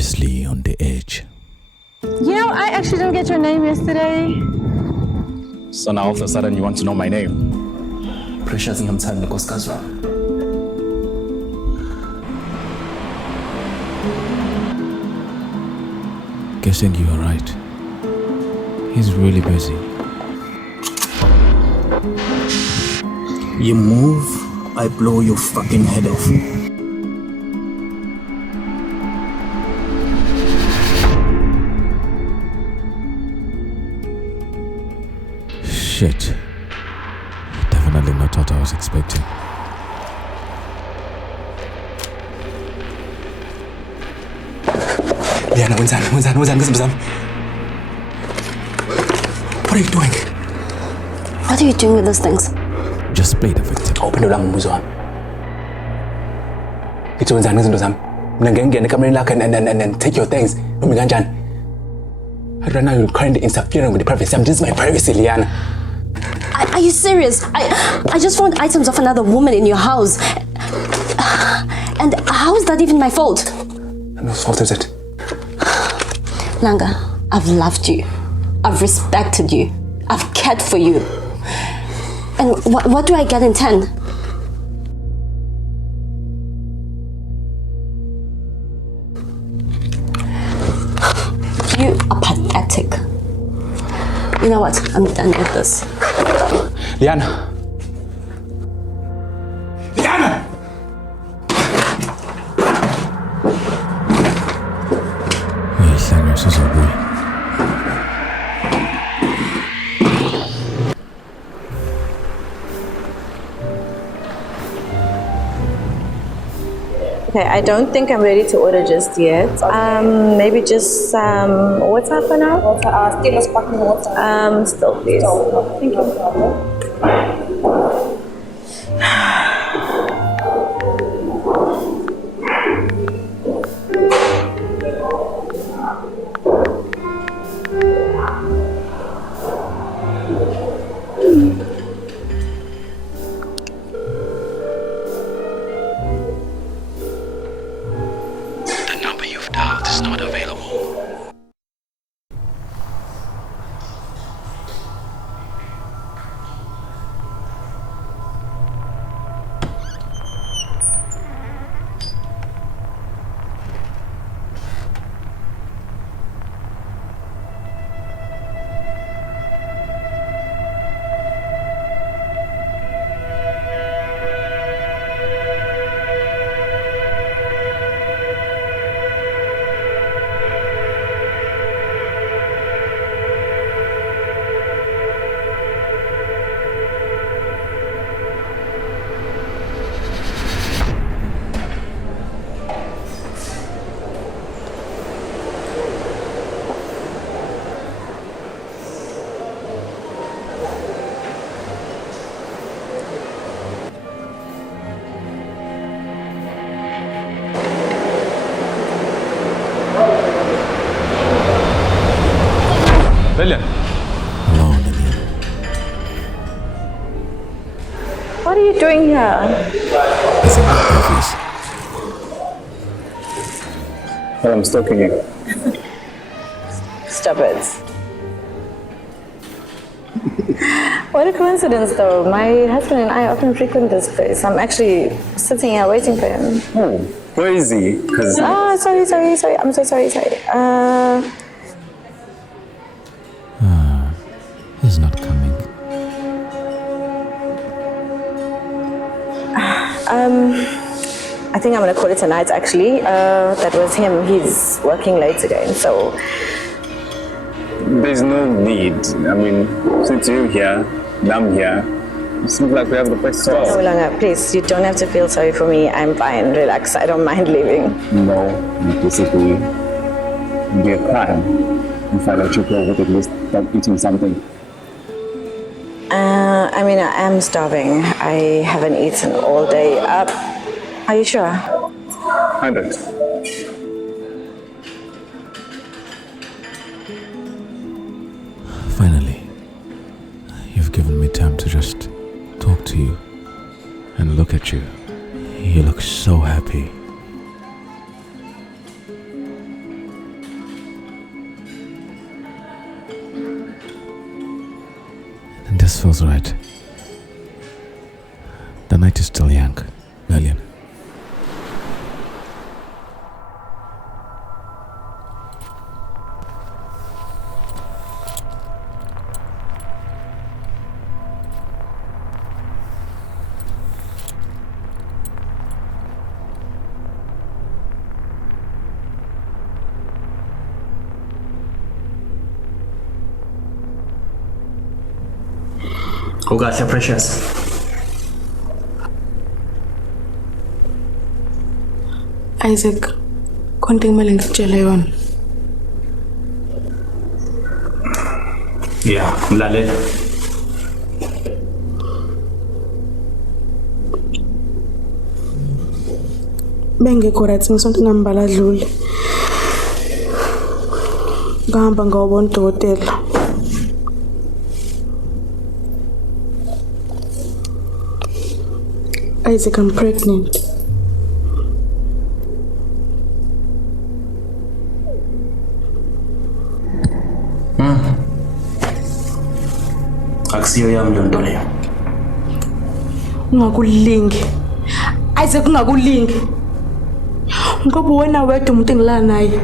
nervously on the edge. You know, I actually didn't get your name yesterday. So now all of a sudden you want to know my name? Precious ngiyamthanda nkosikazi wami. Guessing you are right. He's really busy. You move, I blow your fucking head off. Shit. Definitely not what I was expecting. Uyanda, wenzani ngezimbizami? What are you doing? What are you doing with those things? Just play the victim. Awuphendulanga umbuzo wami. Ngithi wenzani ngezinto zami? Mina ngeke ngene ekamereni lakho and take your things. Noma kanjani? Right now you're currently interfering with the privacy. This is my privacy, Liana. Are you serious? I just found items of another woman in your house. And how is that even my fault? And whose fault is it? Langa, I've loved you. I've respected you. I've cared for you. And what do I get in 10? You are pathetic. You know what? I'm done with this. Liana! Liana! Okay, I don't think I'm ready to order just yet. Okay. Maybe just water for now? Water, still sparkling water. Still, please. Thank you. Is not available. Fesliyan. Alone again. What are you doing here? Isn't that obvious? Well, I'm stalking you. Stop it. What a coincidence, though. My husband and I often frequent this place. I'm actually sitting here waiting for him. Oh, crazy. Oh, sorry. I'm so sorry. He's not coming. I think I'm gonna call it tonight, actually. That was him. He's working late again, so... There's no need. I mean, since you're here, and I'm here, it seems like we have the place to No, talk. Langa, please, you don't have to feel sorry for me. I'm fine. Relax. I don't mind leaving. No, basically, it'd be a crime if I let you go with at least eating something. I mean, I am starving. I haven't eaten all day. Are you sure? 100. Finally, you've given me time to just talk to you and look at you. You look so happy. This feels right. The night is still young, Lillian. Ukahle Precious. Isaac, konke kumele ngikutshele yona. Yeah, mlalela. Bengekho right ngisonto nambala adlule. Ngihamba ngawubona udokotela. Isaac, I'm pregnant. Akusiyo yami le nto leyo. Ungakulingi. Isaac, ungakulingi. Ngoba wena wedwa umuntu engilala naye.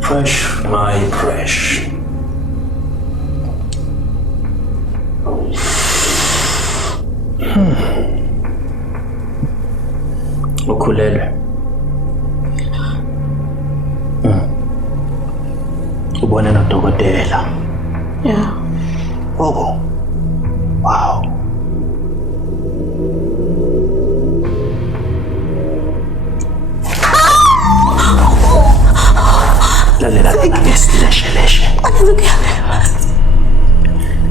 Fresh, my fresh. Ukhulelwe. Ubone nodokotela. Yeah. Oh. Wow. Lalela leshe.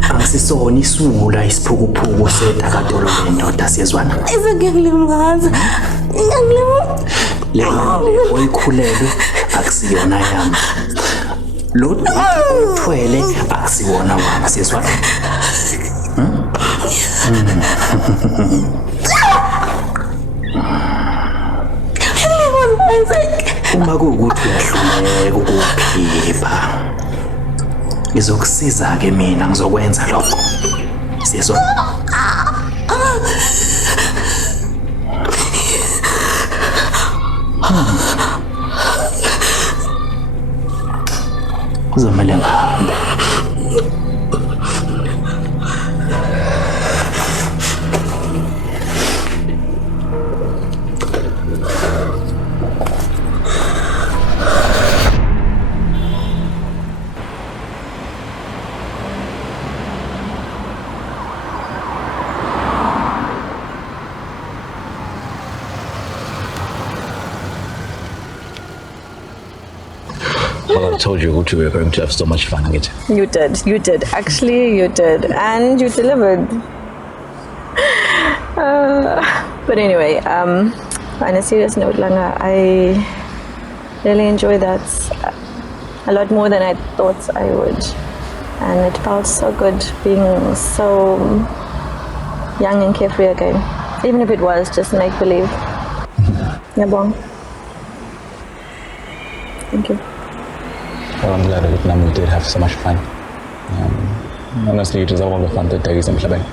Angisisona isula isiphukuphuku setakatolo lendoda siyezwana. Ngiyalimaza. Le oyikhulelwe akusiyona yami. Lo uthwele akusiwona wami siyezwana. Uma kuwukuthi uyahluleka ukuphipha ngizokusiza ke mina ngizokwenza lokho siyezwa kuzomela ngihambe Well, I told you we were going to have so much fun, again. You did. Actually, you did. And you delivered. But anyway, on a serious note, Langa, I really enjoyed that a lot more than I thought I would. And it felt so good being so young and carefree again. Even if it was just make-believe. Yeah, bon. Thank you. Well, I'm glad that we did have so much fun. Honestly, it was all the fun days in Mdletshe.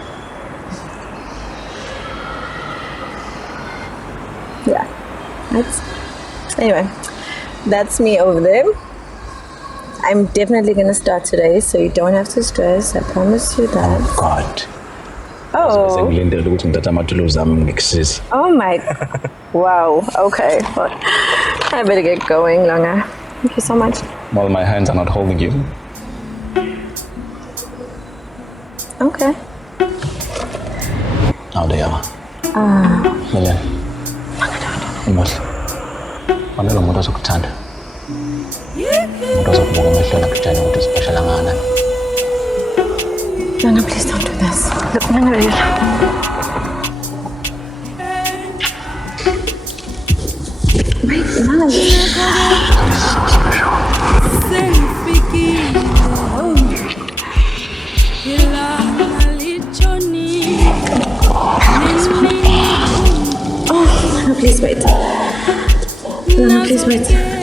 Yeah. Anyway, that's me over there. I'm definitely going to start today, so you don't have to stress. I promise you that. Oh, God. Oh. Oh, my. Wow. Okay. Well, I better get going, Langa. Thank you so much. Well, my hands are not holding you. Okay. How they are. Lillian. Umuhle. Wamela umuntu ozokuthanda. Umuntu ozokubuka emehlweni akutshela ukuthi uzibhashela ngana. Langa, please don't do this. Look, Langa, really. Wait, Langa. This is so special. Oh, no, please wait. No, please wait.